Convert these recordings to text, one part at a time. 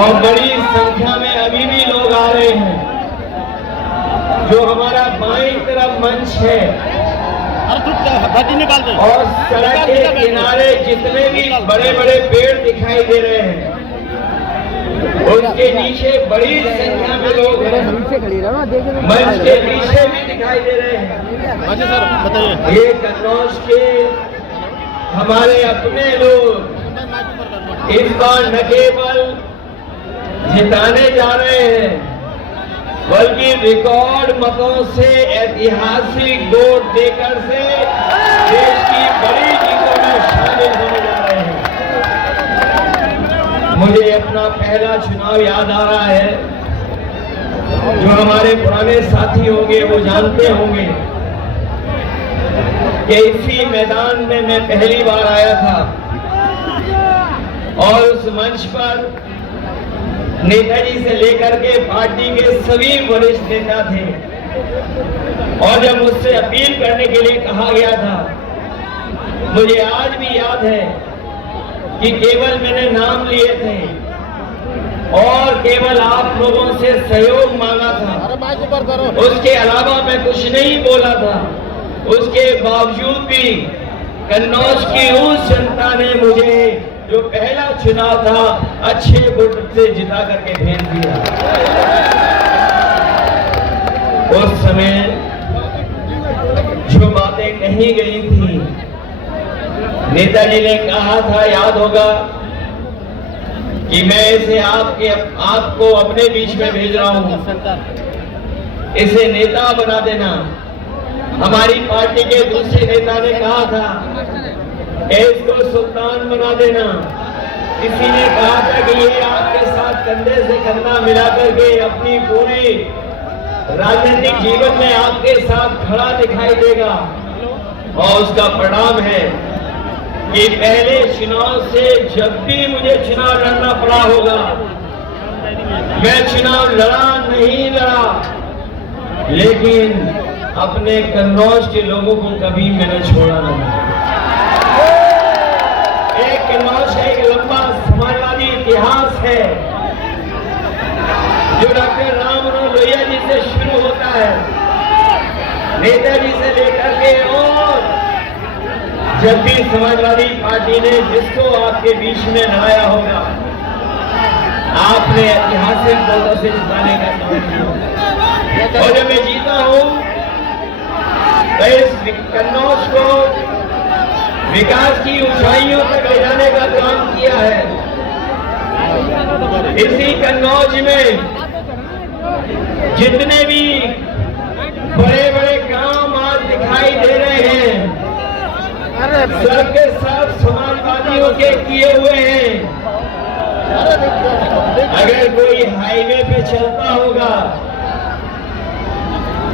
और बड़ी संख्या में अभी भी लोग आ रहे हैं। जो हमारा बाईं तरफ मंच है और सड़क के किनारे जितने भी बड़े बड़े पेड़ दिखाई दे रहे हैं, उनके नीचे बड़ी संख्या में लोग हैं। मंच के पीछे भी दिखाई दे रहे हैं। ये कन्नौज के हमारे अपने लोग इस बार न केवल जिताने जा रहे हैं, बल्कि रिकॉर्ड मतों से ऐतिहासिक वोट देकर से देश की बड़ी जीतों में शामिल होने जा रहे हैं। मुझे अपना पहला चुनाव याद आ रहा है। जो हमारे पुराने साथी होंगे वो जानते होंगे कि इसी मैदान में मैं पहली बार आया था और उस मंच पर नेताजी से लेकर के पार्टी के सभी वरिष्ठ नेता थे। और जब मुझसे अपील करने के लिए कहा गया था, मुझे आज भी याद है कि केवल मैंने नाम लिए थे और केवल आप लोगों से सहयोग मांगा था। उसके अलावा मैं कुछ नहीं बोला था। उसके बावजूद भी कन्नौज की उस जनता ने मुझे जो पहला चुनाव था अच्छे वोट से जिता करके भेज दिया। उस समय जो बातें कही गई थी, नेताजी ने कहा था, याद होगा, कि मैं इसे आपको अपने बीच में भेज रहा हूं, इसे नेता बना देना। हमारी पार्टी के दूसरे नेता ने कहा था इसको सुल्तान बना देना। किसी ने कहा था कि ये आपके साथ कंधे से कंधा मिलाकर के अपनी पूरी राजनीतिक जीवन में आपके साथ खड़ा दिखाई देगा। और उसका परिणाम है कि पहले चुनाव से जब भी मुझे चुनाव लड़ना पड़ा होगा, मैं चुनाव लड़ा नहीं लड़ा, लेकिन अपने कन्नौज के लोगों को कभी मैंने छोड़ा नहीं। एक कन्नौज का एक लंबा समाजवादी इतिहास है जो डॉक्टर राम मनोहर लोहिया जी से शुरू होता है, नेताजी से लेकर के, और जब भी समाजवादी पार्टी ने जिसको आपके बीच में लड़ाया होगा, आपने ऐतिहासिक वोटों से जिताने का काम किया। और जब मैं जीता हूं तो इस कन्नौज को विकास की ऊंचाइयों तक ले जाने का काम किया है। इसी कन्नौज में जितने भी बड़े बड़े काम आज दिखाई दे रहे हैं, सब के सब समाजवादियों के किए हुए हैं। अगर कोई हाईवे पे चलता होगा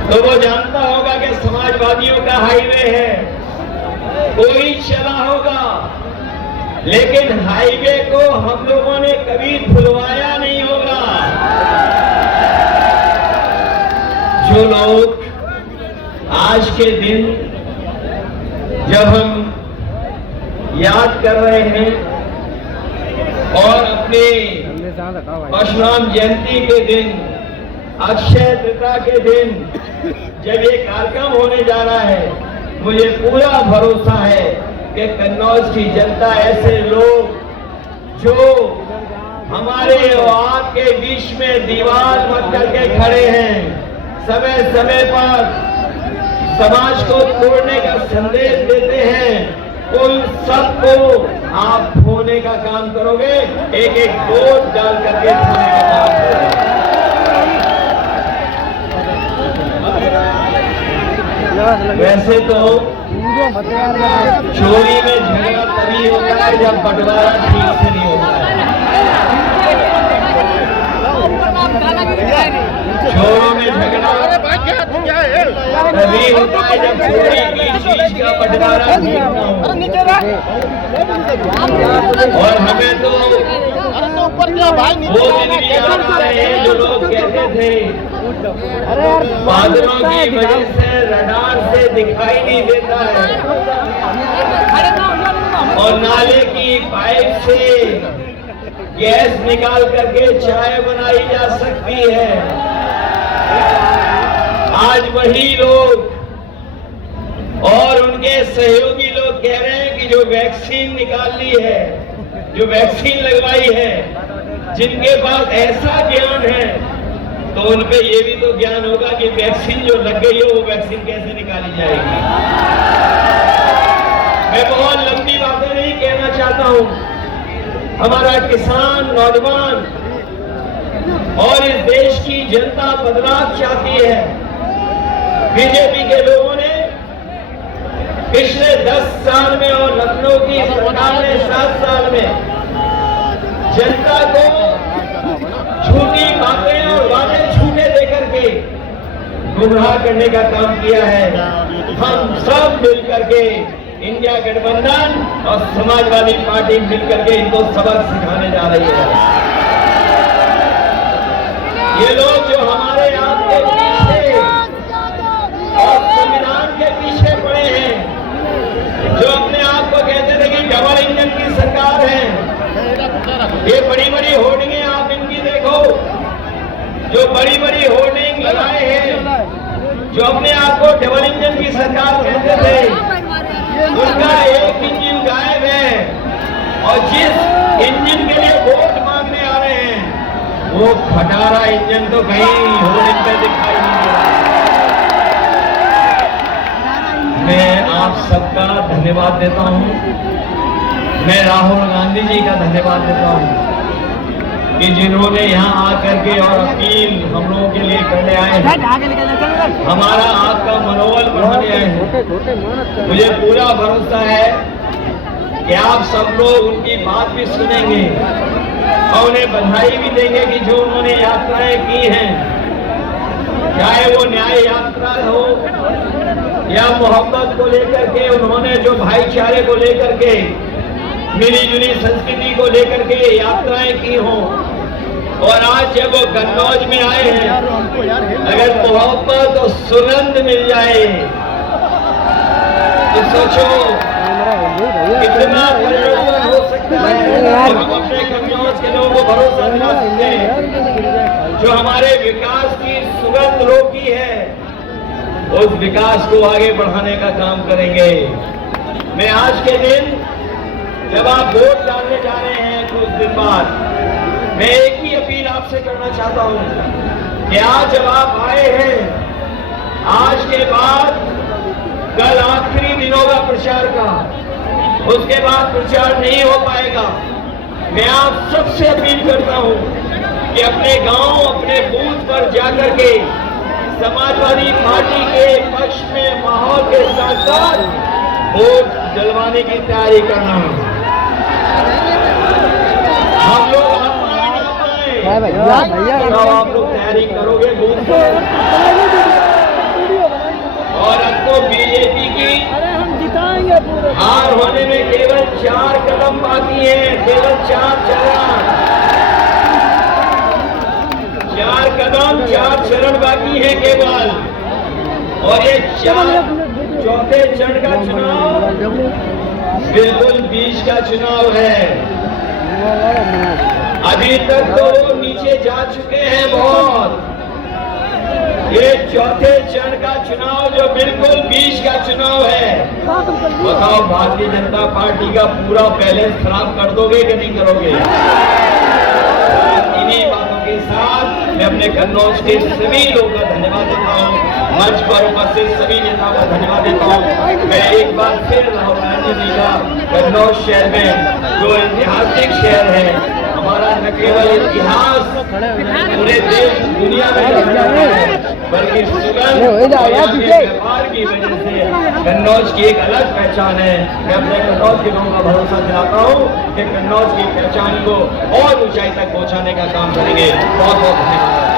तो वो जानता होगा कि समाजवादियों का हाईवे है। कोई चला होगा, लेकिन हाईवे को हम लोगों ने कभी खुलवाया नहीं होगा। जो लोग आज के दिन जब हम याद कर रहे हैं और अपने परशुराम जयंती के दिन, अक्षय तृतीया के दिन जब ये कार्यक्रम होने जा रहा है, मुझे पूरा भरोसा है कि कन्नौज की जनता, ऐसे लोग जो हमारे और आपके बीच में दीवार मत करके खड़े हैं, समय समय पर समाज को तोड़ने का संदेश देते हैं, उन सबको आप खोने का काम करोगे, एक एक वोट डाल करके खोने का काम करोगे। वैसे तो चोरी में झगड़ा तभी होता है जब बंटवारा ठीक से नहीं होता है। चोरों में झगड़ा तभी होता है जब चोरी की चीज का बंटवारा ठीक ना हो। और हमें तो वो दिन भी याद आ रहे हैं जो लोग कहते थे बादलों की वजह से रडार से दिखाई नहीं देता है और नाले की पाइप से गैस निकाल करके चाय बनाई जा सकती है। आज वही लोग और उनके सहयोगी लोग कह रहे हैं कि जो वैक्सीन निकाली है, जो वैक्सीन लगवाई है, जिनके पास ऐसा ज्ञान है तो उन पे ये भी तो ज्ञान होगा कि वैक्सीन जो लग गई है वो वैक्सीन कैसे निकाली जाएगी। मैं बहुत लंबी बातें नहीं कहना चाहता हूं। हमारा किसान, नौजवान और इस देश की जनता बदलाव चाहती है। बीजेपी के लोगों ने पिछले 10 साल में और लखनऊ की सरकार ने 7 साल में जनता को झूठी बातें और वादे झूठे देकर के गुमराह करने का काम किया है। हम सब मिलकर के इंडिया गठबंधन और समाजवादी पार्टी मिलकर के इनको सबक सिखाने जा रही है। ये लोग जो हमारे आपके पीछे और संविधान के पीछे पड़े हैं, जो अपने आप को कहते थे कि डबल इंजन की सरकार है, ये बड़ी बड़ी होर्डिंगें आप इनकी देखो, जो बड़ी बड़ी होर्डिंग लगाए हैं, जो अपने आप को डबल इंजन की सरकार कहते थे, उनका एक इंजन गायब है और जिस इंजन के लिए वोट मांगने आ रहे हैं वो खटारा इंजन तो कहीं होर्डिंग पे दिखाई नहीं दे रहा। मैं आप सबका धन्यवाद देता हूं। मैं राहुल गांधी जी का धन्यवाद देता हूं कि जिन्होंने यहाँ आकर के और अपील हम लोगों के लिए करने आए हैं, हमारा आपका मनोबल बढ़ाने आए हैं। मुझे पूरा भरोसा है कि आप सब लोग उनकी बात भी सुनेंगे और उन्हें बधाई भी देंगे कि जो उन्होंने यात्राएं की हैं, चाहे वो न्याय यात्रा हो या मोहब्बत को लेकर के उन्होंने जो भाईचारे को लेकर के, मिली जुली संस्कृति को लेकर के यात्राएं की हों, और आज जब वो कन्नौज में आए हैं, अगर मोहब्बत और सुगंध मिल जाए तो सोचो कितना परिवर्तन हो सकता है। हम अपने कन्नौज के लोगों को भरोसा दिला सकते हैं, जो हमारे विकास की सुगंध रोकी है, उस विकास को आगे बढ़ाने का काम करेंगे। मैं आज के दिन जब आप वोट डालने जा रहे हैं कुछ दिन बाद, मैं एक ही अपील आपसे करना चाहता हूं कि आज जब आप आए हैं, आज के बाद कल आखिरी दिन होगा प्रचार का, उसके बाद प्रचार नहीं हो पाएगा। मैं आप सबसे अपील करता हूं कि अपने गांव, अपने बूथ पर जाकर के समाजवादी पार्टी के पक्ष में माहौल के साथ साथ वोट डलवाने की तैयारी करना। हम लोग आप लोग तैयारी करोगे बूथ पर, और अब तो बीजेपी की हार होने में केवल 4 कदम बाकी है, केवल 4 चरण, 4 कदम 4 चरण बाकी है केवल। और ये चौथे चरण का चुनाव बिल्कुल बीच का चुनाव है। अभी तक तो वो नीचे जा चुके हैं बहुत। ये चौथे चरण का चुनाव जो बिल्कुल बीच का चुनाव है, बताओ भारतीय जनता पार्टी का पूरा बैलेंस खराब कर दोगे कि नहीं करोगे? इन्हीं बातों के साथ मैं अपने कन्नौज के सभी लोगों का धन्यवाद देता हूँ, मंच पर उपस्थित सभी नेताओं का धन्यवाद देता हूँ। मैं एक बार फिर राहुल गांधी जी का कन्नौज शहर में, जो ऐतिहासिक शहर है, हमारा न केवल इतिहास पूरे देश दुनिया में है, बल्कि सुगंध और यहाँ के व्यापार की वजह से कन्नौज की एक अलग पहचान है। मैं अपने कन्नौज के लोगों का भरोसा दिलाता हूँ कि कन्नौज की पहचान को और ऊंचाई तक पहुँचाने का काम करेंगे। बहुत बहुत धन्यवाद।